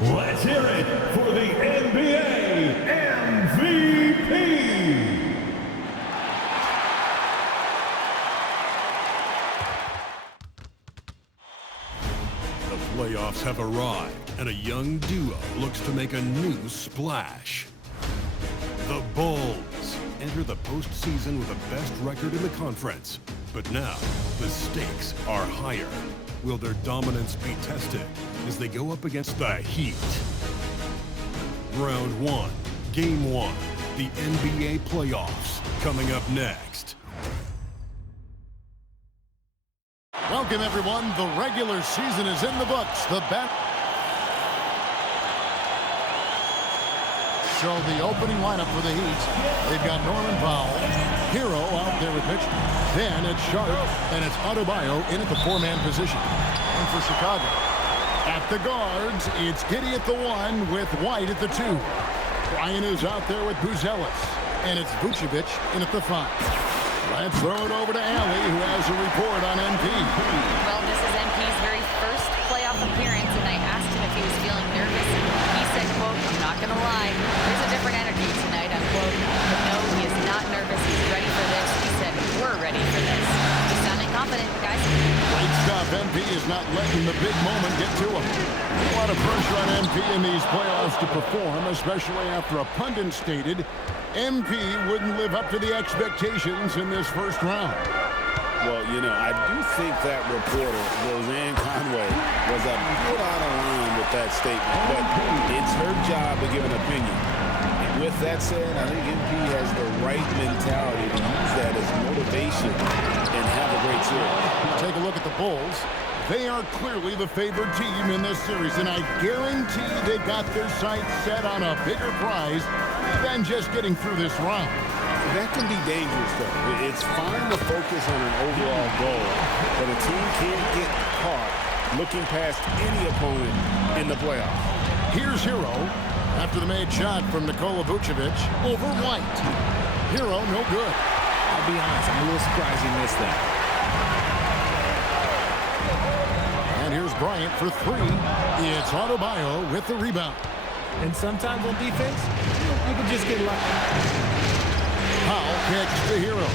Let's hear it for the NBA MVP. The playoffs have arrived, and a young duo looks to make a new splash. The Bulls enter the postseason with the best record in the conference. But now, the stakes are higher. Will their dominance be tested as they go up against the Heat? Round 1, Game 1, the NBA playoffs, coming up next. Welcome, everyone. The regular season is in the books. Show the opening lineup for the Heat. They've got Norman Powell, Hero out there with pitch. Then it's Sharp, and it's Adebayo in at the four-man position. And for Chicago, at the guards, it's Giddey at the 1 with White at the 2. Ryan is out there with Buzelis, and it's Vucevic in at the 5. Let's throw it over to Allie, who has a report on MP. Well, this is MP's very first playoff appearance, and I asked him if he was feeling nervous. He said, quote, "I'm not going to lie, there's a different energy tonight," unquote. But no, he is not nervous. He's ready for this. He said, "We're ready for this." He's sounding confident, guys. Great stuff. MP is not letting the big moment get to him. A lot of pressure on MP in these playoffs to perform, especially after a pundit stated MP wouldn't live up to the expectations in this first round. Well, you know, I do think that reporter, Roseanne Conway, was a bit out of line with that statement, but it's her job to give an opinion. And with that said, I think MP has the right mentality to use that as motivation and have a great series. Take a look at the Bulls. They are clearly the favored team in this series, and I guarantee they got their sights set on a bigger prize than just getting through this round. That can be dangerous, though. It's fine to focus on an overall goal, but a team can't get caught looking past any opponent in the playoffs. Here's Hero after the made shot from Nikola Vucevic over White. Hero, no good. I'll be honest, I'm a little surprised he missed that. And here's Bryant for 3. It's Adebayo with the rebound. And sometimes on defense, you can just get lucky. Powell kicks to Hero.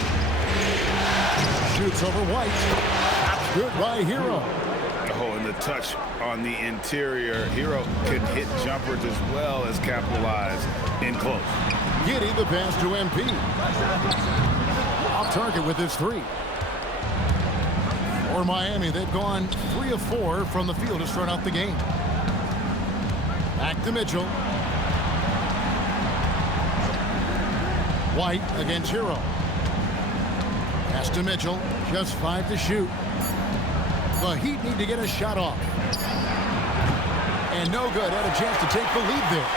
Shoots over White. That's good by Hero. Oh, and the touch on the interior. Hero could hit jumpers as well as capitalize in close. Giddey the pass to MP. Off target with his 3. For Miami, they've gone 3 of 4 from the field to start out the game. Back to Mitchell. White against Hero. Pass to Mitchell. Just 5 to shoot. The Heat need to get a shot off. And no good. Had a chance to take the lead there.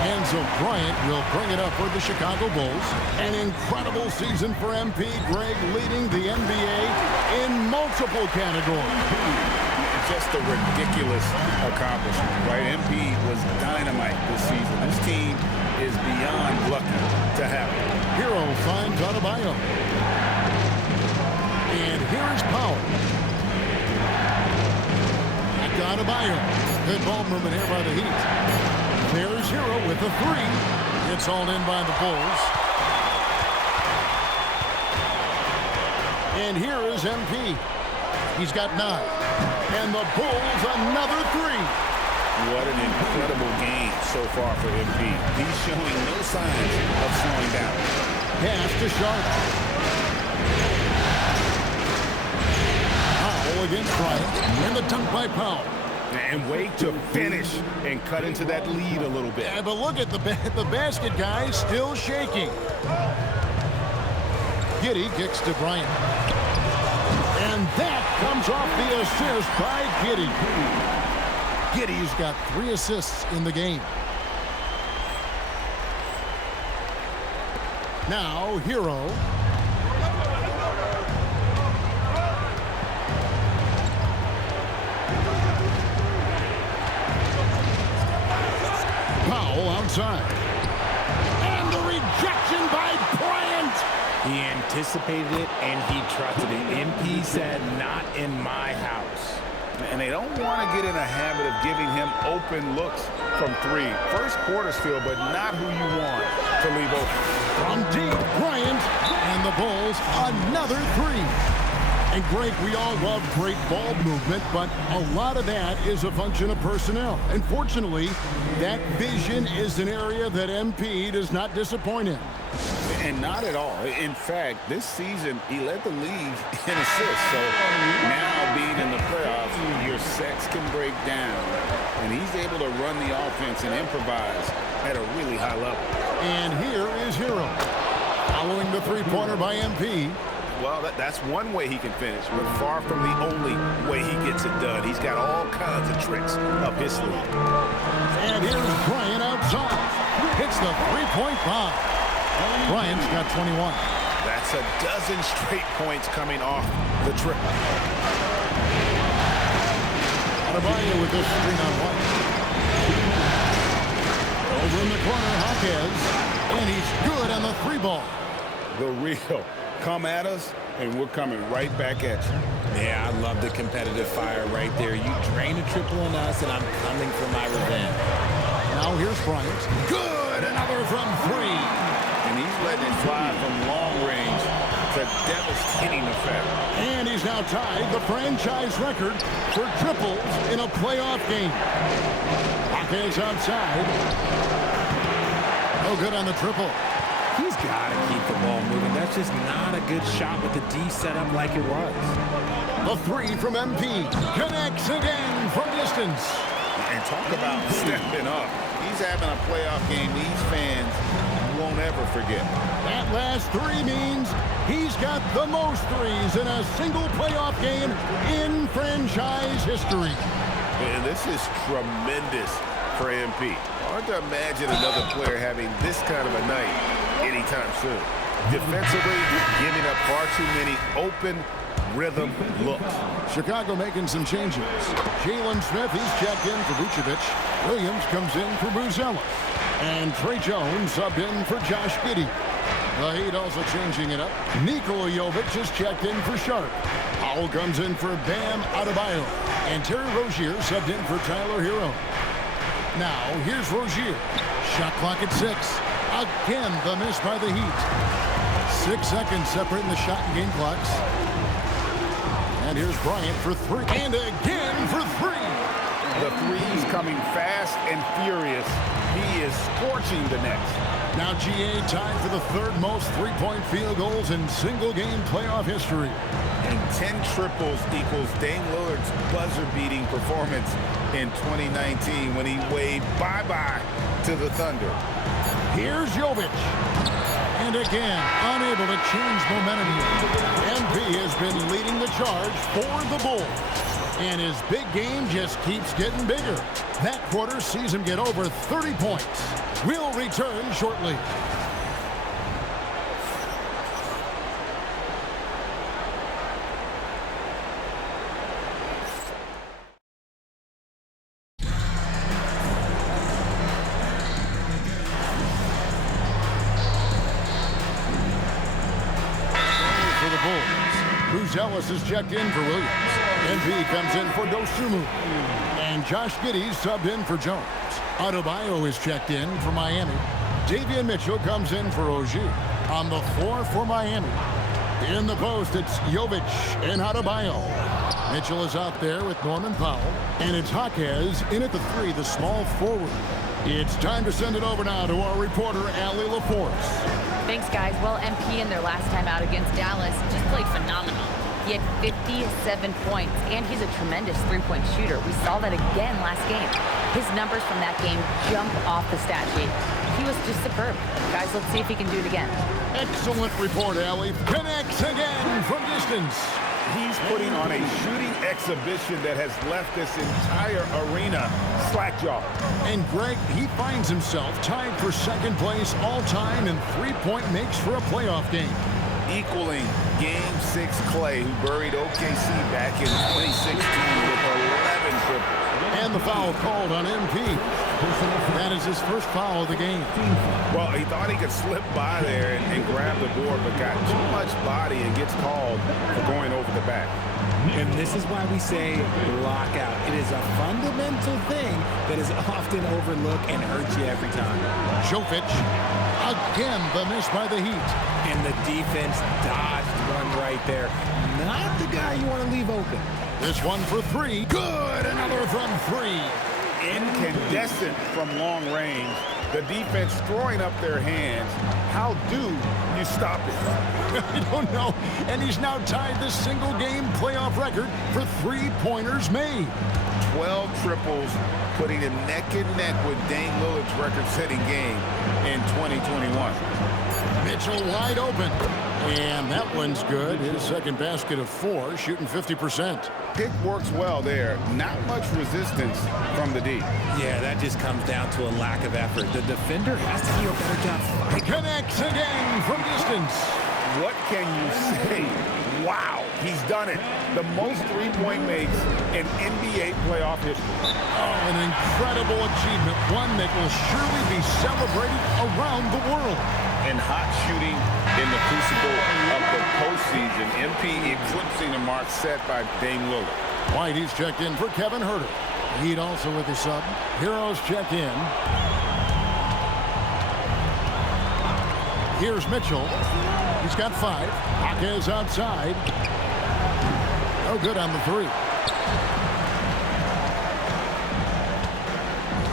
Enzo Bryant will bring it up for the Chicago Bulls. An incredible season for MP. Greg leading the NBA in multiple categories. Just a ridiculous accomplishment, right? MP was dynamite this season. This team is beyond lucky to have it. Hero finds Adebayo. And here's Powell. Back to Adebayo. Good ball movement here by the Heat. There's Hero with a 3. It's all in by the Bulls. And here is MP. He's got 9. And the Bulls another 3. What an incredible game so far for MP. He's showing no signs of slowing down. Pass to Sharp. Powell against Bryant. And the dunk by Powell. And wait to finish and cut into that lead a little bit. Yeah, but look at the basket, guys, still shaking. Giddey kicks to Bryant. And that comes off the assist by Giddey. Giddey's got 3 assists in the game. Now, Hero. Powell outside. And the rejection by Bryant. He anticipated it, and he trusted it. MP said, not in my house. And they don't want to get in a habit of giving him open looks from three. First quarter still, but not who you want to leave open. From deep, Bryant, and the Bulls, another three. And Greg, we all love great ball movement, but a lot of that is a function of personnel. And fortunately, that vision is an area that MP does not disappoint in. And not at all. In fact, this season, he led the league in assists. So now being in the playoffs, your sets can break down. And he's able to run the offense and improvise at a really high level. And here is Hero. Following the three-pointer by MP. Well, that's one way he can finish, but far from the only way he gets it done. He's got all kinds of tricks up his sleeve. And here's Bryant outside. Hits the three-point bomb. Bryant's got 21. That's a dozen straight points coming off the triple. Adebayo with this screen on one. Over in the corner, Hawkes. And he's good on the three ball. The real. Come at us, and we're coming right back at you. Yeah, I love the competitive fire right there. You drain a triple on us, and I'm coming for my revenge. Now here's Bryant. Good! Another from three. And he's letting it fly from long range to devastating effect. And he's now tied the franchise record for triples in a playoff game. Hawkes outside. No good on the triple. He's got to keep the ball moving. That's just not a good shot with the D set up like it was. A three from MP. Connects again from distance. And talk about stepping up. He's having a playoff game these fans won't ever forget. That last three means he's got the most threes in a single playoff game in franchise history. And this is tremendous for MP. Hard to imagine another player having this kind of a night anytime soon. Defensively, giving up far too many open rhythm looks. Chicago making some changes. Jalen Smith, he's checked in for Vucevic. Williams comes in for Buzelis. And Trey Jones subbed in for Josh Giddey. The Heat also changing it up. Nikola Jovic is checked in for Sharp. Powell comes in for Bam Adebayo. And Terry Rozier subbed in for Tyler Hero. Now, here's Rozier. Shot clock at 6. Again, the miss by the Heat. 6 seconds separating the shot and game clocks. And here's Bryant for three. And again for three. The three's coming fast and furious. He is scorching the nets. Now GA tied for the third most three-point field goals in single-game playoff history. And 10 triples equals Dame Lillard's buzzer-beating performance in 2019 when he waved bye-bye to the Thunder. Here's Jovic. And again, unable to change momentum here. MP has been leading the charge for the Bulls. And his big game just keeps getting bigger. That quarter sees him get over 30 points. We'll return shortly. Buzelis is checked in for Williams. MP comes in for Dosunmu. And Josh Giddey subbed in for Jones. Adebayo is checked in for Miami. Davion Mitchell comes in for Ogier. On the floor for Miami. In the post, it's Jovic and Adebayo. Mitchell is out there with Norman Powell. And it's Hawkes in at the three, the small forward. It's time to send it over now to our reporter, Allie LaForce. Thanks, guys. Well, MP in their last time out against Dallas just played phenomenal. He had 57 points, and he's a tremendous three-point shooter. We saw that again last game. His numbers from that game jump off the stat sheet. He was just superb. Guys, let's see if he can do it again. Excellent report, Allie. Connects again from distance. He's putting on a shooting exhibition that has left this entire arena slack-jawed. And Greg, he finds himself tied for second place all-time in three-point makes for a playoff game. Equaling Game 6 Clay, who buried OKC back in 2016 with 11 triples. And the foul called on MP. That is his first foul of the game. Well, he thought he could slip by there and grab the board, but got too much body and gets called for going over the back. And this is why we say lockout. It is a fundamental thing that is often overlooked and hurts you every time. Jovic, again, the miss by the Heat. And the defense dodged one right there. Not the guy you want to leave open. This one for three. Good, another from three. Incandescent from long range. The defense throwing up their hands. How do you stop it? I don't know. And he's now tied the single-game playoff record for three-pointers made. 12 triples, putting him neck and neck with Dame Lillard's record-setting game in 2021. Mitchell wide open. And that one's good. His second basket of 4, shooting 50%. Pick works well there. Not much resistance from the D. Yeah, that just comes down to a lack of effort. The defender has to do a better job fighting. Connects again from distance. What can you say? Wow, he's done it. The most three-point makes in NBA playoff history. Oh, an incredible achievement. One that will surely be celebrated around the world. And hot shooting in the crucible of the postseason. MP eclipsing the mark set by Dame Lillard. White, he's checked in for Kevin Huerter. Heat also with the sub. Heroes check in. Here's Mitchell. He's got 5. Jaquez outside. No good on the 3.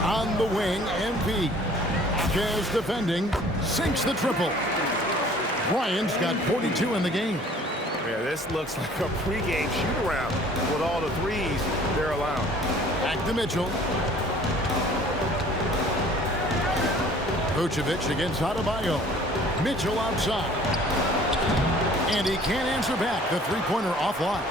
On the wing, MP. Jaquez defending. Sinks the triple. Bryant's got 42 in the game. Yeah, this looks like a pregame shoot-around with all the threes they're allowing. Back to Mitchell. Vucevic against Adebayo. Mitchell outside. And he can't answer back. The three-pointer offline.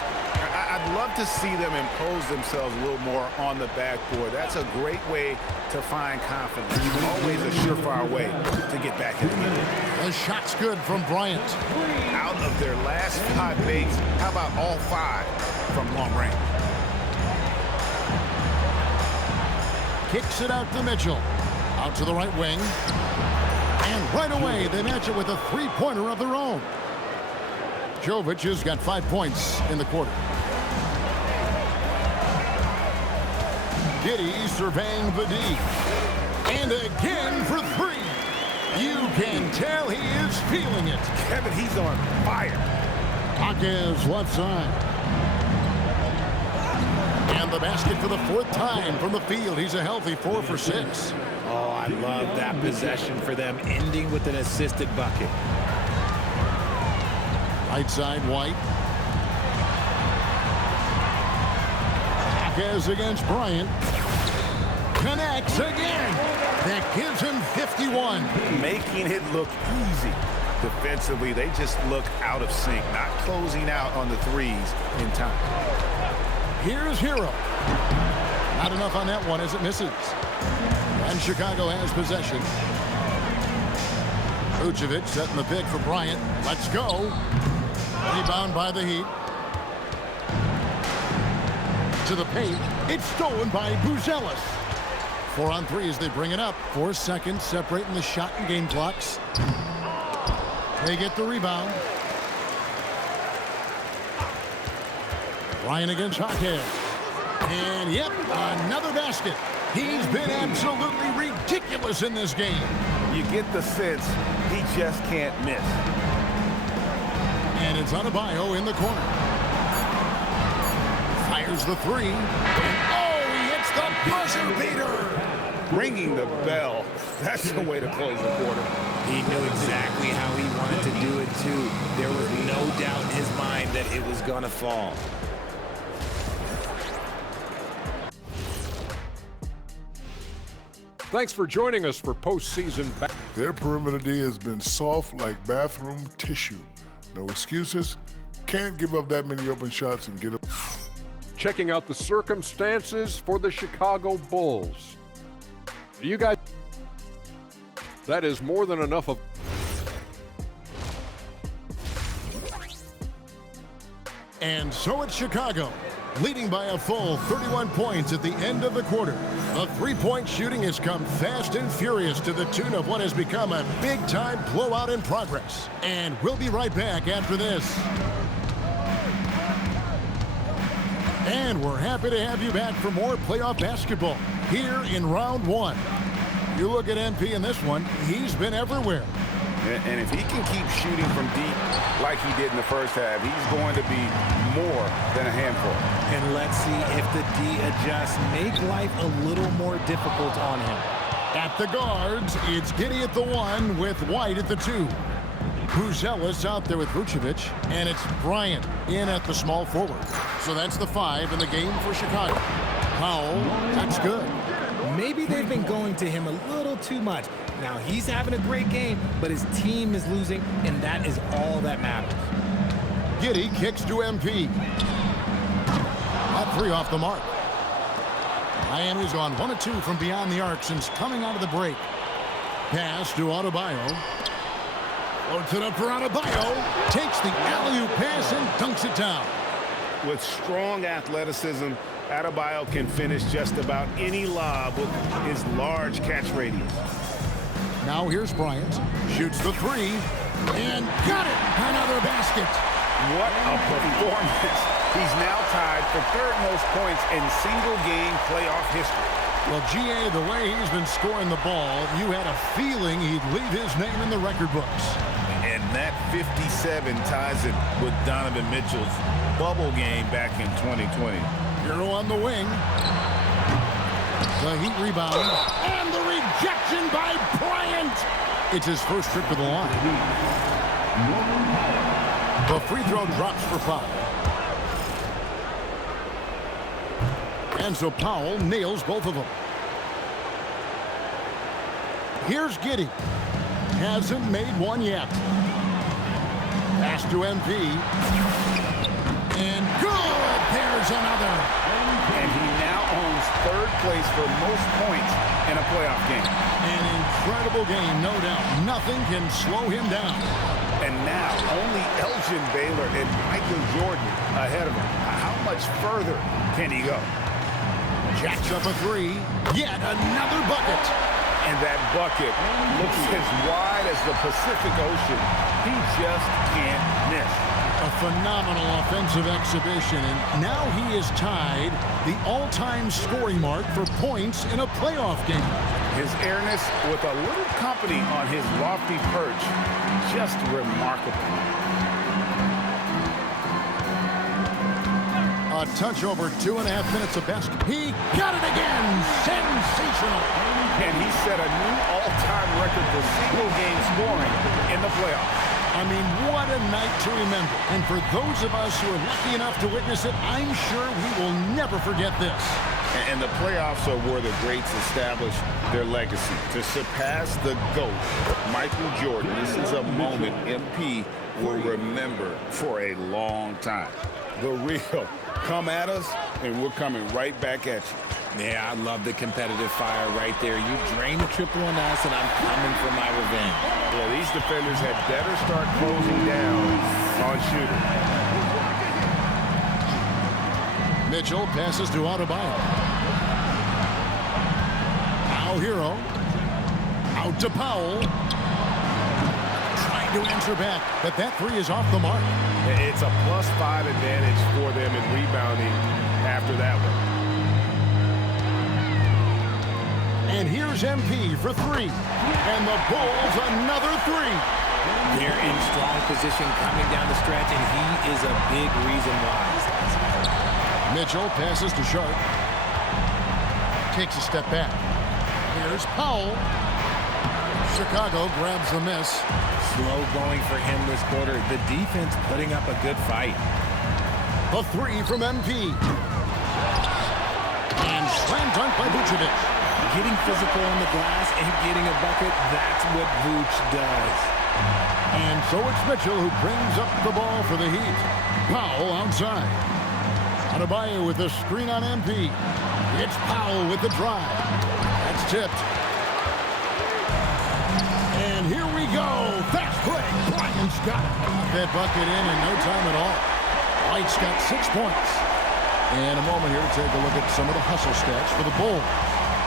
I'd love to see them impose themselves a little more on the backboard. That's a great way to find confidence. Always a surefire way to get back in the game. The shot's good from Bryant. Out of their last 5 makes, how about all 5 from long range? Kicks it out to Mitchell. Out to the right wing. And right away, they match it with a three-pointer of their own. Jovic has got 5 points in the quarter. Giddey surveying the D. And again for 3. You can tell he is feeling it. Kevin, he's on fire. Jaquez left side. And the basket for the 4th time from the field. He's a healthy 4 for 6. Oh, I love that possession for them, ending with an assisted bucket. Right side, White. Jaquez against Bryant. Connects again. That gives him 51. Making it look easy. Defensively, they just look out of sync, not closing out on the threes in time. Here's Hero. Not enough on that one as it misses. And Chicago has possession. Vucevic setting the pick for Bryant. Let's go. Rebound by the Heat. To the paint. It's stolen by Buzelis. 4 on 3 as they bring it up. 4 seconds separating the shot and game clocks. They get the rebound. Bryant against Jaquez. And yep, another basket. He's been absolutely ridiculous in this game. You get the sense he just can't miss. And it's Adebayo in the corner. Fires the 3. And oh, he hits the buzzer beater. Ringing the bell. That's the way to close the quarter. He knew exactly how he wanted to do it, too. There was no doubt in his mind that it was going to fall. Thanks for joining us for postseason. Their perimeter D has been soft like bathroom tissue. No excuses. Can't give up that many open shots and get up. Checking out the circumstances for the Chicago Bulls. You guys, that is more than enough of. And so it's Chicago, leading by a full 31 points at the end of the quarter. The three-point shooting has come fast and furious to the tune of what has become a big-time blowout in progress. And we'll be right back after this. And we're happy to have you back for more playoff basketball here in round one. You look at MP in this one, he's been everywhere. And if he can keep shooting from deep like he did in the first half, he's going to be more than a handful. And let's see if the D adjusts, make life a little more difficult on him. At the guards, it's Giddey at the 1 with White at the 2. Buzelis out there with Vucevic, and it's Bryant in at the small forward. So that's the 5 in the game for Chicago. Powell, that's good. Maybe they've been going to him a little too much. Now, he's having a great game, but his team is losing, and that is all that matters. Giddey kicks to MP. That 3 off the mark. Miami's gone 1 of 2 from beyond the arc since coming out of the break. Pass to Adebayo. Loads it up for Adebayo. Takes the alley-oop pass and dunks it down. With strong athleticism, Adebayo can finish just about any lob with his large catch radius. Now here's Bryant. Shoots the 3. And got it! Another basket. What a performance. He's now tied for third most points in single-game playoff history. Well, GA, the way he's been scoring the ball, you had a feeling he'd leave his name in the record books. And that 57 ties it with Donovan Mitchell's bubble game back in 2020. Hero on the wing. The Heat rebound. And the rejection by Bryant. It's his first trip to the line. The free throw drops for Powell. And so Powell nails both of them. Here's Giddey. Hasn't made one yet. Pass to MP. And good! There's another. And he now owns third place for most points in a playoff game. An incredible game, no doubt. Nothing can slow him down. And now only Elgin Baylor and Michael Jordan ahead of him. How much further can he go? Jacks up a 3. Yet another bucket. And that bucket looks as wide as the Pacific Ocean. He just can't miss. A phenomenal offensive exhibition, and now he is tied the all-time scoring mark for points in a playoff game. His airness with a little company on his lofty perch, just remarkable. A touch over 2.5 minutes of basketball. He got it again! Sensational! And he set a new all-time record for single-game scoring in the playoffs. I mean, what a night to remember. And for those of us who are lucky enough to witness it, I'm sure we will never forget this. And the playoffs are where the greats establish their legacy. To surpass the GOAT, Michael Jordan, this is a moment MP will remember for a long time. The real come at us, and we're coming right back at you. Yeah, I love the competitive fire right there. You drain the triple on us, and I'm coming for my revenge. Well, these defenders had better start closing down on shooting. Mitchell passes to Adebayo. Now Hero. Out to Powell. Trying to answer back, but that 3 is off the mark. It's a +5 advantage for them in rebounding after that one. And here's MP for 3. And the Bulls another 3. They're in strong position coming down the stretch, and he is a big reason why. Mitchell passes to Sharp. Takes a step back. Here's Powell. Chicago grabs the miss. Slow going for him this quarter. The defense putting up a good fight. A 3 from MP. And slam dunk by Vucevic. Getting physical on the glass and getting a bucket, that's what Vuce does. And so it's Mitchell who brings up the ball for the Heat. Powell outside. Adebayo with a screen on MP. It's Powell with the drive. That's tipped. And here we go. Fast break. Bryant's got that bucket in no time at all. White's got 6 points. And a moment here to take a look at some of the hustle stats for the Bulls.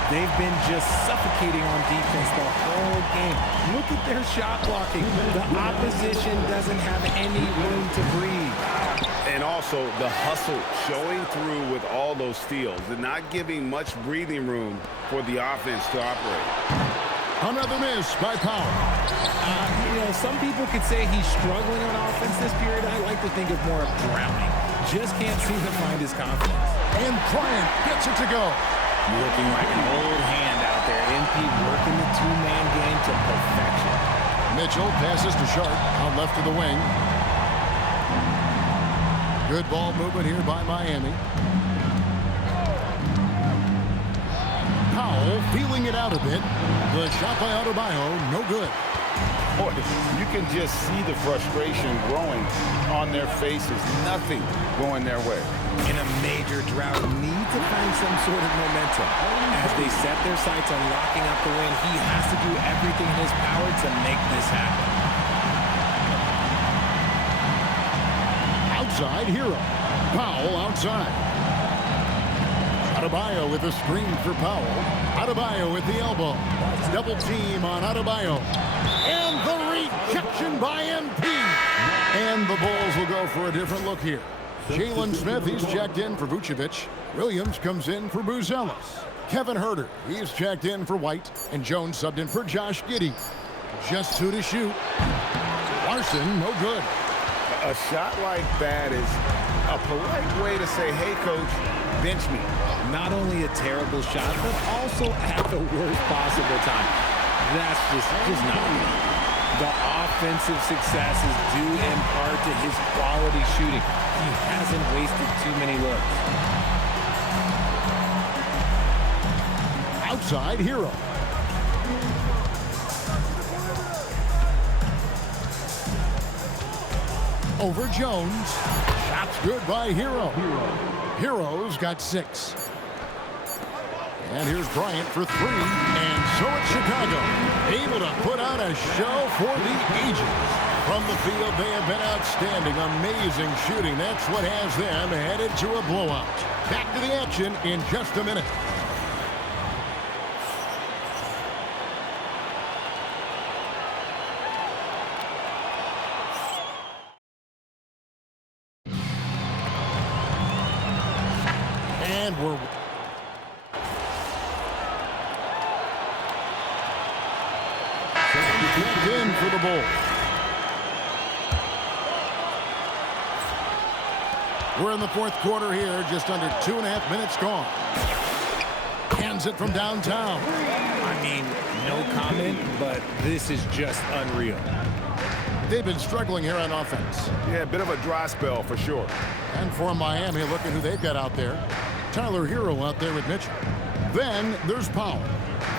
They've been just suffocating on defense the whole game. Look at their shot blocking. The opposition doesn't have any room to breathe. And also the hustle showing through with all those steals and not giving much breathing room for the offense to operate. Another miss by Powell. Some people could say he's struggling on offense this period. I like to think of more of drowning. Just can't seem to find his confidence. And Bryant gets it to go. Looking like an old hand out there. MP working the two-man game to perfection. Mitchell passes to Sharp out left of the wing. Good ball movement here by Miami. Powell feeling it out a bit. The shot by Adebayo, no good. Boy, you can just see the frustration growing on their faces. Nothing going their way. In a major drought, need to find some sort of momentum. As they set their sights on locking up the win, he has to do everything in his power to make this happen. Outside, Hero. Powell outside. Adebayo with a screen for Powell. Adebayo with the elbow. Double team on Adebayo. And the rejection by MP. And the Bulls will go for a different look here. Jalen Smith, he's checked in for Vucevic. Williams comes in for Buzelis. Kevin Huerter, he's checked in for White. And Jones subbed in for Josh Giddey. Just 2 to shoot. Larson, no good. A shot like that is a polite way to say, hey, coach, bench me. Not only a terrible shot, but also at the worst possible time. That's just not good. The offensive success is due in part to his quality shooting. He hasn't wasted too many looks. Outside, Hero. Over Jones. Shot's good by Hero. Hero's got 6. And here's Bryant for 3. And so it's Chicago. Able to put on a show for the ages. From the field, they have been outstanding. Amazing shooting. That's what has them headed to a blowout. Back to the action in just a minute. And we're checked in for the Bulls. We're in the fourth quarter here, just under 2.5 minutes gone. Hands it from downtown. I mean, no comment, but this is just unreal. They've been struggling here on offense. Yeah, a bit of a dry spell for sure. And for Miami, look at who they've got out there. Tyler Hero out there with Mitchell. Then there's Powell.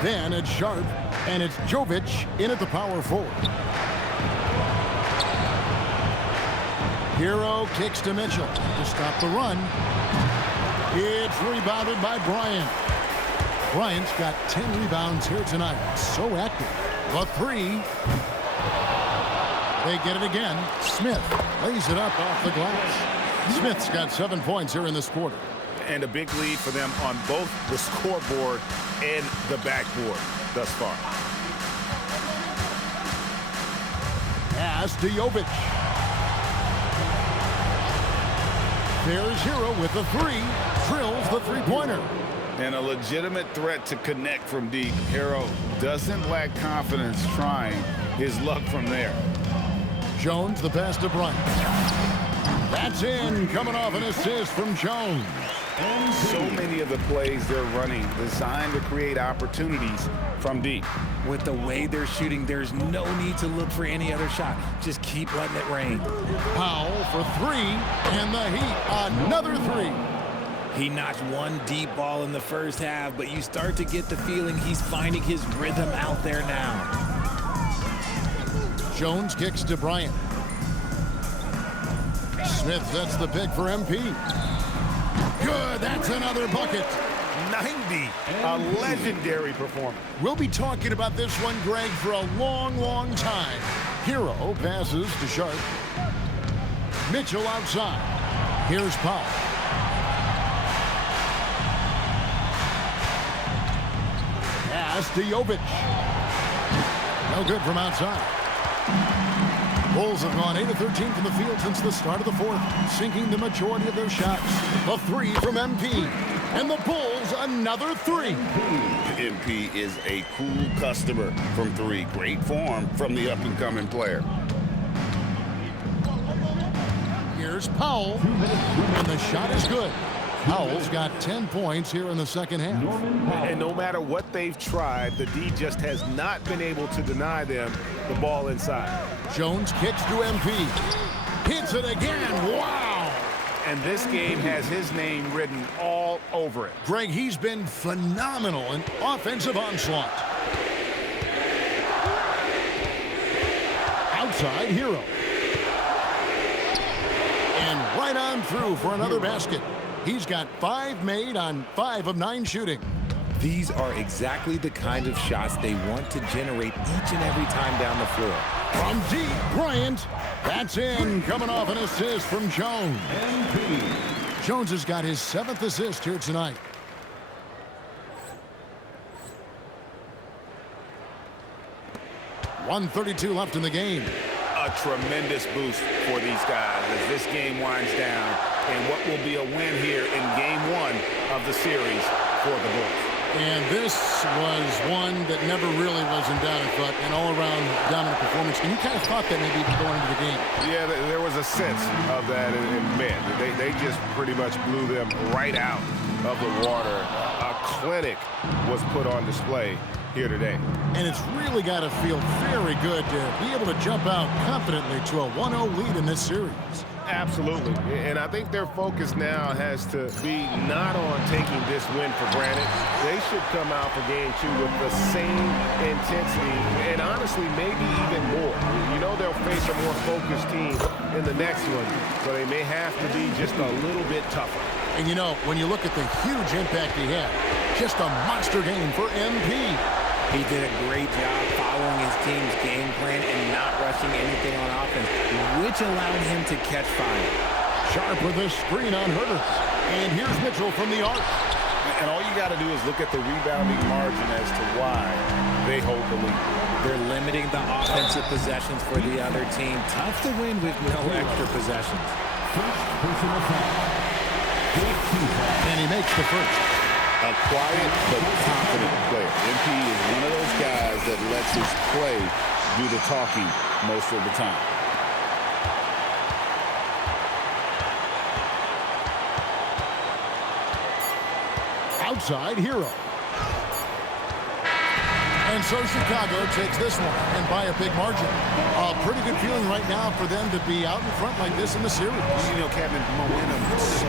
Then it's Sharp. And it's Jovic in at the power forward. Hero kicks to Mitchell to stop the run. It's rebounded by Bryant. Bryant's got 10 rebounds here tonight. So active. The 3. They get it again. Smith lays it up off the glass. Smith's got 7 points here in this quarter. And a big lead for them on both the scoreboard and the backboard thus far. Pass to Jovic. There's Hero with the 3. Drills the three-pointer. And a legitimate threat to connect from deep. Hero doesn't lack confidence trying his luck from there. Jones, the pass to Bryant. That's in, coming off an assist from Jones. So many of the plays they're running designed to create opportunities from deep. With the way they're shooting, there's no need to look for any other shot. Just keep letting it rain. Powell for 3, and the Heat, another 3. He notched one deep ball in the first half, but you start to get the feeling he's finding his rhythm out there now. Jones kicks to Bryant. Smith sets the pick for MP. Good, that's another bucket. 90, a legendary performance. We'll be talking about this one, Greg, for a long, long time. Hero passes to Sharp. Mitchell outside. Here's Powell. Pass to Jovic. No good from outside. Bulls have gone 8 of 13 from the field since the start of the fourth, sinking the majority of their shots. A three from MP. And the Bulls another three. MP is a cool customer from three. Great form from the up-and-coming player. Here's Powell. And the shot is good. Powell's got 10 points here in the second half. And no matter what they've tried, the D just has not been able to deny them the ball inside. Jones kicks to MP. Hits it again. Wow! And this game has his name written all over it. Greg, he's been phenomenal in offensive onslaught. Outside Hero. And right on through for another basket. He's got 5 made on 5 of 9 shooting. These are exactly the kind of shots they want to generate each and every time down the floor. From deep, Bryant. That's in, coming off an assist from Jones. Jones has got his 7th assist here tonight. .132 left in the game. A tremendous boost for these guys as this game winds down and what will be a win here in game 1 of the series for the Bulls. And this was one that never really was in doubt, I thought, an all-around dominant performance. And you kind of thought that maybe even going into the game. Yeah, there was a sense of that in men. They just pretty much blew them right out of the water. A clinic was put on display here today. And it's really got to feel very good to be able to jump out confidently to a 1-0 lead in this series. Absolutely. And I think their focus now has to be not on taking this win for granted. They should come out for game 2 with the same intensity and honestly maybe even more. You know they'll face a more focused team in the next one, so they may have to be just a little bit tougher. And you know, when you look at the huge impact he had, just a monster game for MP. He did a great job following his team's game plan and not rushing anything on offense, which allowed him to catch fire. Sharp with a screen on Herter. And here's Mitchell from the arc. And all you got to do is look at the rebounding margin as to why they hold the lead. They're limiting the offensive possessions for the other team. Tough to win with no extra possessions. And he makes the first. A quiet but confident player. MP is one of those guys that lets his play do the talking most of the time. Outside Hero. And so Chicago takes this one, and by a big margin. A pretty good feeling right now for them to be out in front like this in the series. You know, Kevin, momentum so